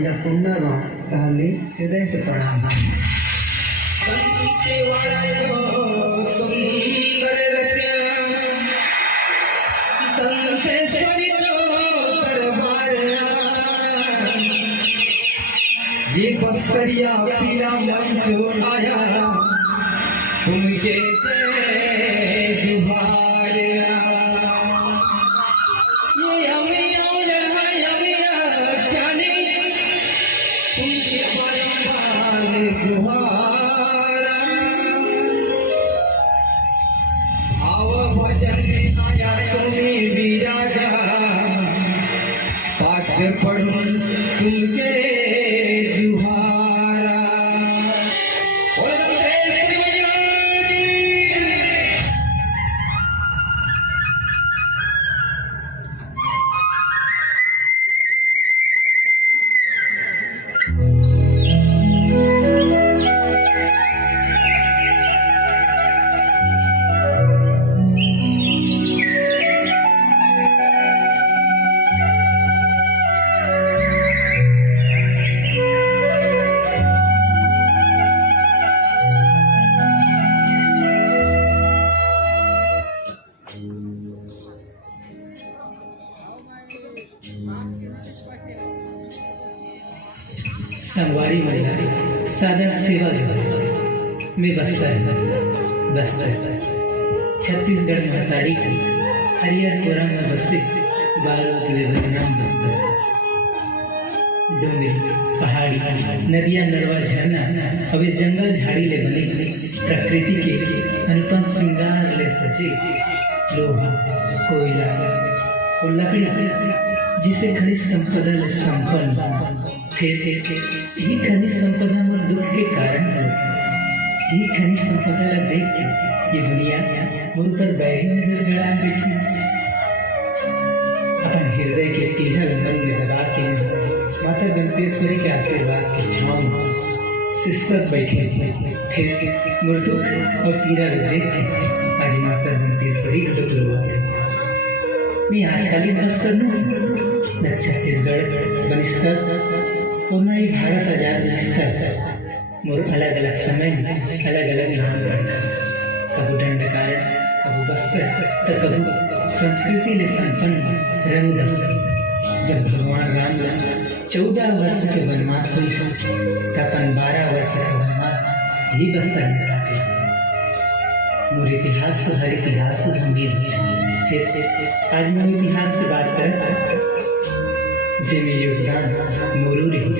पुन्हा गाँव पहले हृदय से प्रणाम। ये बस्तरिया पीला मंचो आया तुमके जुहारिया ये अमिया क्या नहीं तुमके परंपाल गुहारा आव भजन आया तुम्हें विराजा पाठ पढ़ूं तुमके संगवारी महिला सादर सेवा में बस्तर छत्तीसगढ़ में तारीख हरिहरपुरा में बस्ते नाम बस्तर डोंगरी पहाड़ी नदियाँ नरवा झरना अब जंगल झाड़ी ले बने प्रकृति के अनुपम श्रृंगार ले सजे लोहा कोयला और लकड़ी जिसे खनिज संपदा ले संपन्न फिर यही खनिज संपदा और दुख के कारण है। यही खनिज संपदा ला देख के ये दुनिया मुझ पर बैरी नजर गड़ा बैठी अपन हृदय के पीढ़ा मन में दबा के माता गणपेश्वरी के आशीर्वाद के छांव में सिस्टर्स बैठे फिर मृत्यु और पीड़ा देख के आज माता गणपेश्वरी का दुख हुआ नहीं आजकल ही बस्तर न छत्तीसगढ़ बनिस्तर और न ही भारत आजाद बस्तर मोर अलग अलग समय में अलग अलग नाम रहे कबू दंडकारण्य कबू बस्तर तो कबू संस्कृति ले संपन्न रंग बस्तर जब भगवान राम 14 वर्ष के वनवास हुई तपन 12 वर्ष के वनवास ही बस्तर में काटे मोर इतिहास तो हर इतिहास तो गंभीर फिर आज मैं इतिहास की बात कर जिनमें योगदान मोरू रही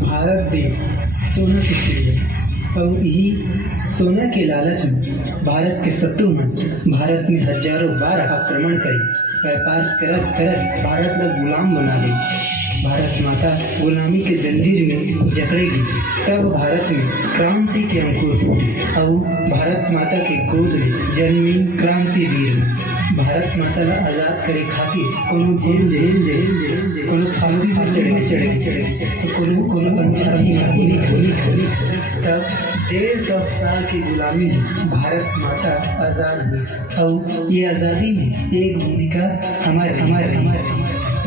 भारत देश सोना की चिड़िया और यही सोना के लालच में भारत के शत्रुमन भारत में हजारों बार आक्रमण करी व्यापार करत करत भारत ला गुलाम बना ली। भारत माता गुलामी के जंजीर में जकड़ेगी तब भारत में क्रांति के अंकुर फूटी और भारत माता के गोद में जन्मी क्रांति वीर भारत माता ला आजाद करे खातिर कोनो जेल कोनो फांसी चढ़े तो कोनो पंचायत तब 150 साल की गुलामी भारत माता आजाद हुई और ये आज़ादी में एक भूमिका हमारे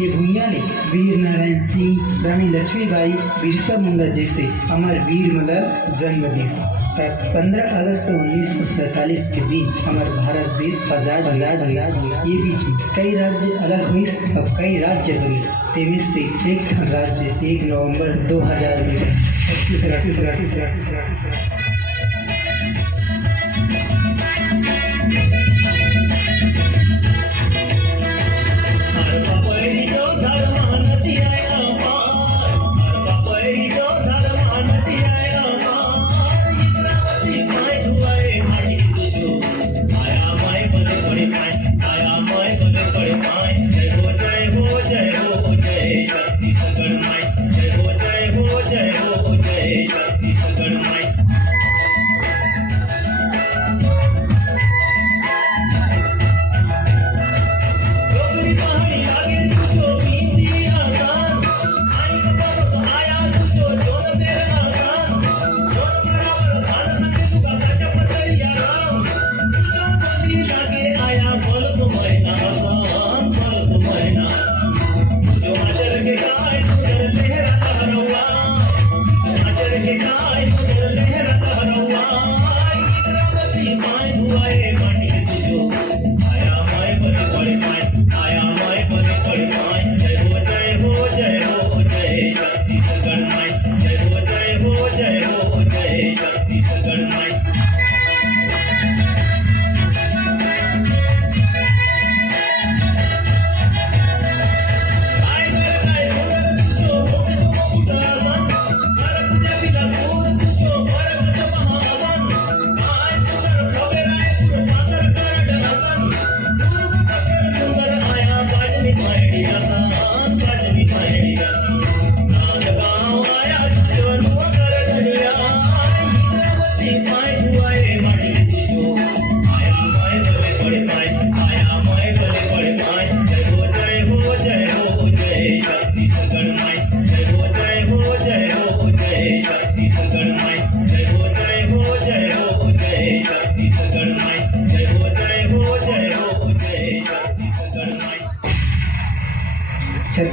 ये भूमिया ने वीर नारायण सिंह रानी लक्ष्मीबाई बिरसा मुंडा जैसे अमर वीर मला जन्म दी। 15 अगस्त 1947 के दिन हमारा भारत देश आजाद ये बीच में कई राज्य अलग हुई और कई राज्य बने तेमें से एक राज्य 1 नवंबर 2000 में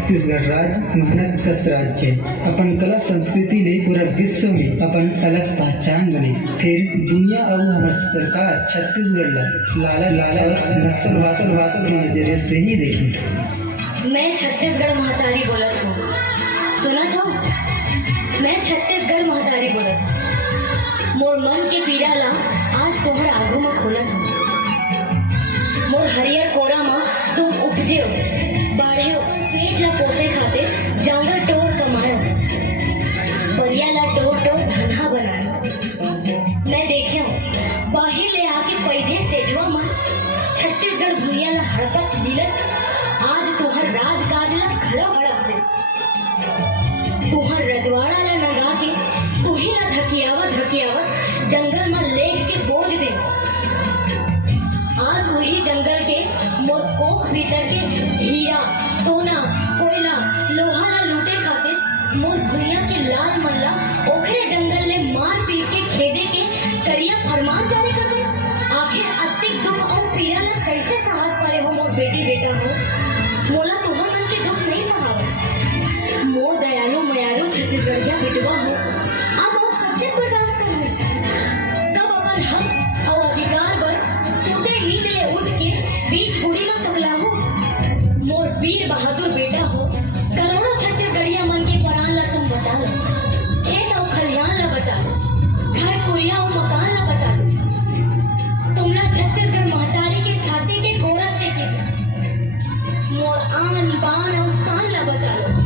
छत्तीसगढ़ राज्य मेहनत कस राज्य अपन कला संस्कृति ले पूरा विश्व में अपन अलग पहचान बने। फिर दुनिया और हमार सरकार छत्तीसगढ़ लाला लाला और नक्सल वासल के नजरिए से ही देखी। मैं छत्तीसगढ़ महतारी बोलत हूँ, सुना था? मैं छत्तीसगढ़ महतारी बोलत हूँ। मोर मन के पीड़ा ला आज तोहर आगू में खोलत हूँ। मोर हरियर कोरा में तुम उपजे हो, बाढ़े हो, पेट ला पोसे खाते जांगर टोर कमायो, परिया ला टोर धनहा बनायो। मैं देखे हूँ बाहिर ले आके पैदे सेठवा में छत्तीसगढ़ भूया ला हड़कत मिलत। आज तुहर राजकाज ला घड़ा हड़प दे, तुहर रजवाड़ा ला नगा के तुही ला धकियावत जंगल में लेग के बोझ दे। आज वही जंगल के मोर कोख भीतर के हीरा सोना कोयला लोहा ला लूटे खातिर मोर भुइया के लाल मल्ला ओखरे जंगल ले मार पीट के खेदे के करिया फरमान जारी कर दे। आखिर अतिक दुख और पीड़ा ला कैसे साहस पारे हो मोर बेटी बेटा हो? मोला तुहर मन के दुख नहीं सहावे। मोर दयालु मयालु छत्तीसगढ़िया बिटवा हो, अब वो कत्ते बर्दाश्त करने? कब अपन हक और अधिकार बर सुते नींद ले उठ के बीच बूढ़ी में सकलाहू? मोर वीर बहादुर बेटा हो, करोड़ों छत्तीसगढ़िया मन के प्राण ला तुम बचा लो। खेत और खलिहान ला बचा लो, घर कुरिया और मकान ला बचा लो। तुमला छत्तीसगढ़ महतारी की छाती के गोरस के मोर आन बान और शान ला बचा लो।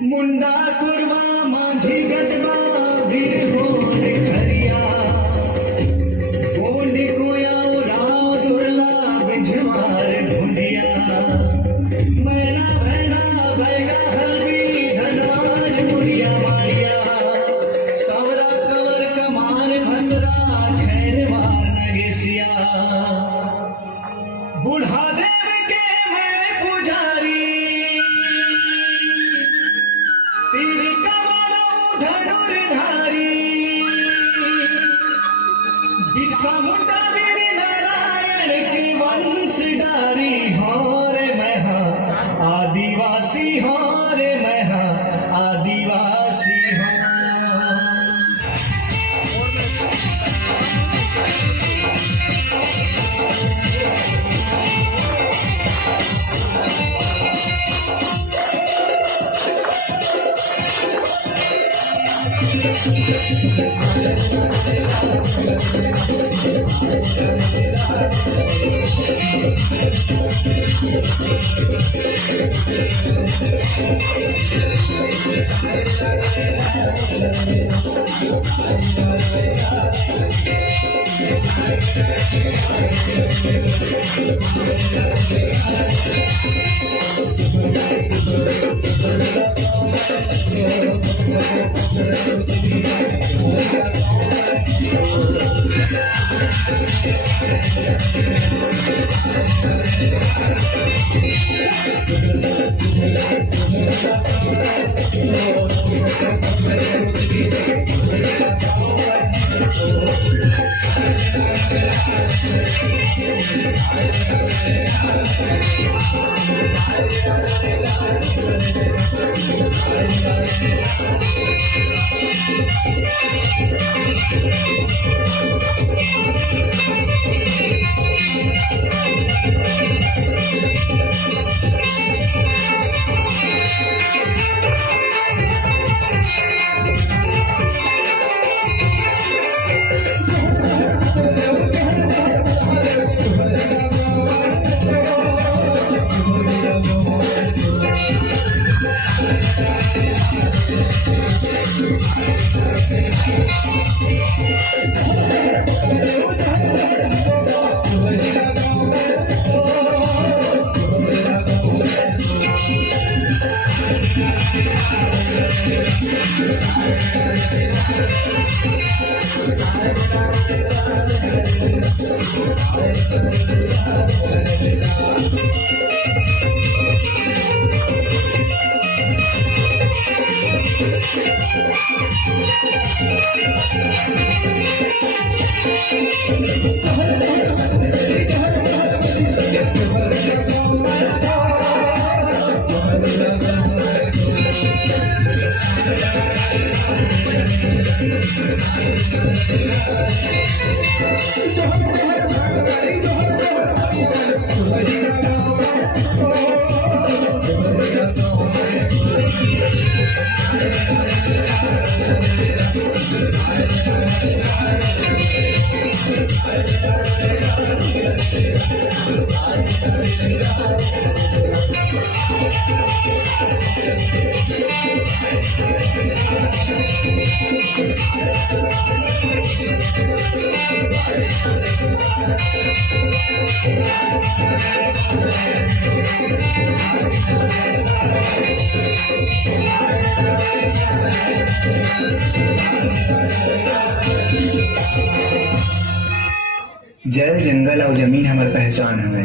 मुंडा कुरवा माझी गदबा वीर होने खरिया गोंडी कोया राव दुर्ला बिझवार भुंजिया मैना भैना भैगा हल्दी धनवान मुरिया मारिया सवरा कवर कमान भंदरा खैरवार नगेसिया बुढ़ा देव के मैं पुजारी तेरी कमलो धनुर्धारी बिरसा मुंडा वीर नारायण के वंश डारी हो रे मैं हाँ आदिवासी हो रे मैं हाँ आदिवासी हो। जल जंगल और जमीन हमार पहचान हवे।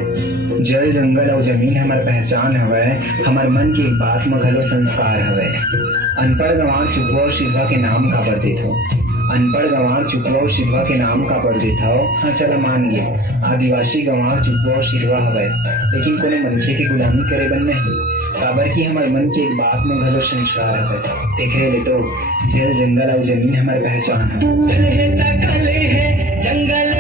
जल जंगल और जमीन हमार पहचान हवे। हमार मन की एक बात में घलो संस्कार हवे। अनपढ़ गंवार चुकवा और सिधवा के नाम का पढ़ देत हो। अनपढ़ गंवार चुकवा और सिधवा के नाम का पढ़ देत हो। हाँ चलो मान गए आदिवासी गंवार चुकवा और सिधवा हवे, लेकिन कोने मनखे की गुलामी करे बन नहीं। काबर की हमारे मन की एक बात में घलो संस्कार हवे। देखरे ले तो जल जंगल और जमीन हमारे पहचान है। जंगल